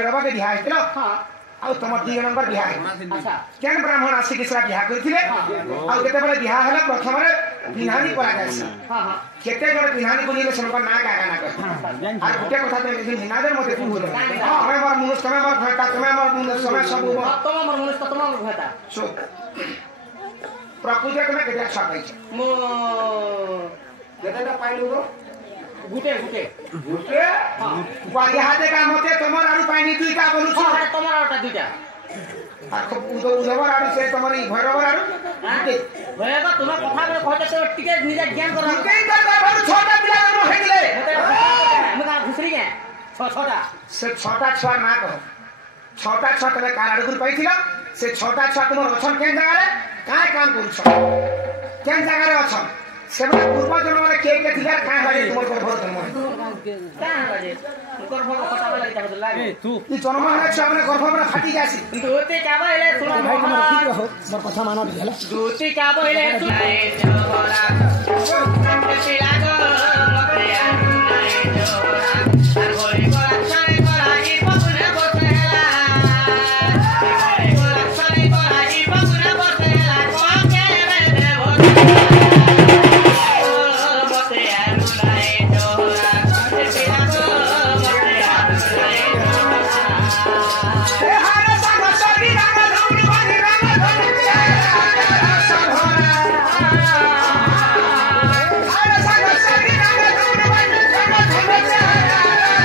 भैरवा के बिहार हेलो हां आ तुम दी नंबर बिहार अच्छा केन ब्राह्मण आसी के सरा बिहार करथिले आ केते बेले बिहार हला प्रथम रे बिहानी परा जायसी हां हां केते जण बिहानी बोलिले सनका ना का ना कर आ गुटे कथा ते बिनादर मते तू बोल हां हमें बार मुनुस समय बार खाता समय बार मुनुस समय सब तम मोर मुनुस तम मोर भाता सो प्रकृति तुम्हें केते अच्छा पाई मो केतेटा पाइलु गो गुटे गुटे गुटे वाली हाते का मते तमर आरु पाइनी दुई का बोलु छ अरे तमर आटा दुटा आ खूब उदवर आरु से तमरी भैरवर आरु गुटे भैया तुम कथा बे कहते तो टिके निजा ज्ञान कर केन कर बाबू छोटा पिला जन्म हेले मुका घुसरी के छोटा से छोटा छुआ ना कहो छोटा छुआ तमे कार आडुर पाइथिला से छोटा छुआ तुमर अछन केन जगह रे काय काम करू छ केन जगह रे अछन सेबा पूर्व जन्म रे के थिला काय बारे तुमर घर घर जन्म का बारे मुकर भग कथा वाला इता लागे तू ई जन्म हना छ हमरे गर्भ में फाटी जासी दोते का बहिले सुना भाई तुम ठीक रहो मोर कथा मानो दिला दोते का बहिले सुनाए जोरा के लागो मकरिया नाए जोरा আর গরি গলা ছয় গলাই বকুনে বসেলা গরি গলা ছয় গলাই বকুনে বসেলা কোকে রে দেব মতে আনুলাই জোরা এতে লাগো মতে আনুলাই জোরা ए हारे संग सभी राम धुन बनी राम धुन हारे संग सभी राम धुन बनी राम धुन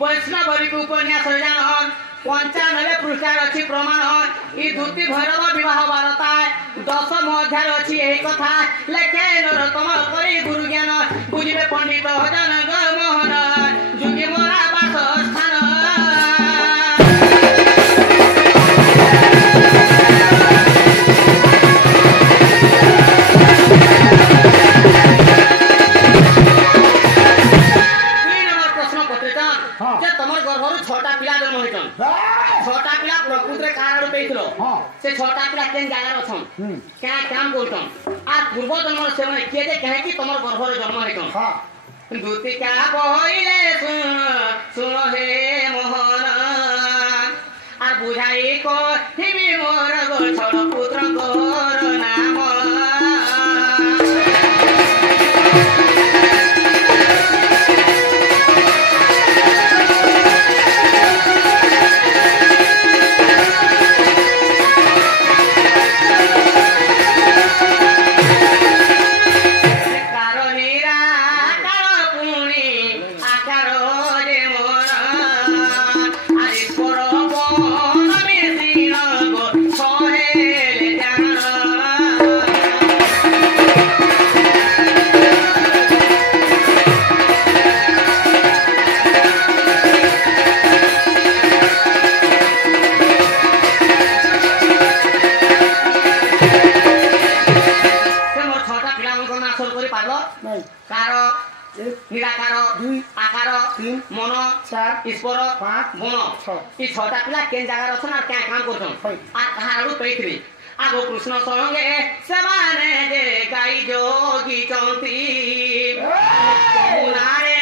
वैष्णवरी उपन्यास जान 95 पृष्ठार अच्छी प्रमाण ई धूति भैरव विवाह वार्ता 10 अध्याय अच्छी यही कथा लेखे नरोत्तम करी गुरु ज्ञान बुझे पंडित जन मोहन जुगी मोरा बास स्थान से छोटा पिला केन जागर अछन क्या काम करतन आ पूर्व जन्म से माने के जे कहे कि तमर गर्भ रे जन्म हेतन हां दूती क्या बहिले सुन हे मोहन आ बुझाई को हिबी मोर गो छोड़ पुत्र गोर नाम आकार रे मोर आरे परब नमे तीन मन चार ईश्वर पाँच गुण ई छटा पिला केन जगह अछन आ क्या काम करछन आ कहारू पैथि आगो कृष्ण संगे सवाने जे गाई जोगी चौती मुनारे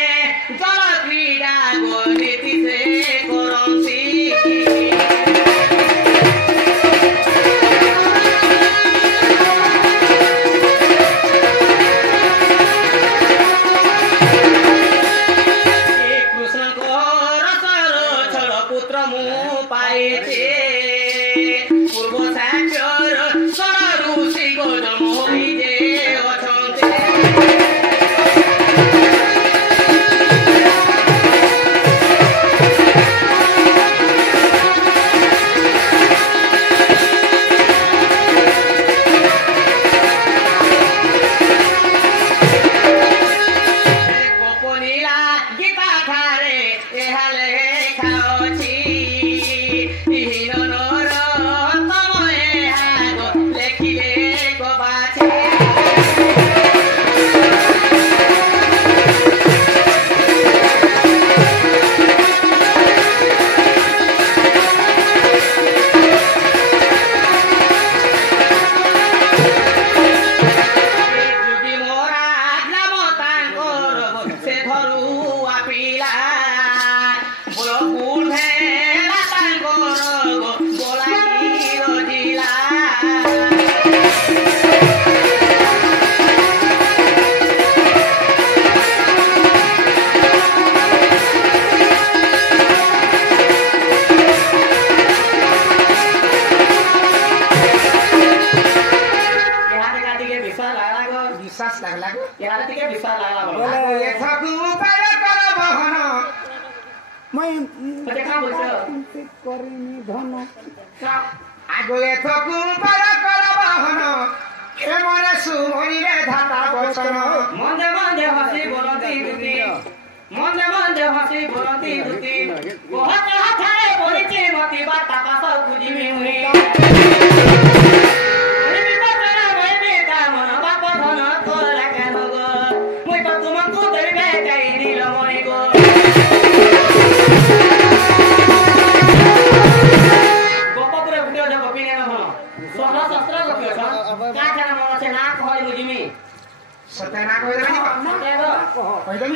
जल क्रीड़ा गो नीति से करंती आगो एथकु पर करबहन हेमरे सुमरिरे धाता बचन मंदे मंदे हसी बोलती दुती मंदे मंदे हसी बोलती दुती बहुत हाथरे बोलिचे मति बाता पास खुजिमी हुई अरे बिपतना भई बेटा मन बाप धन तोरा केन गो मुई तो तुमको देबे काई दिल मई गो सत्यना कहले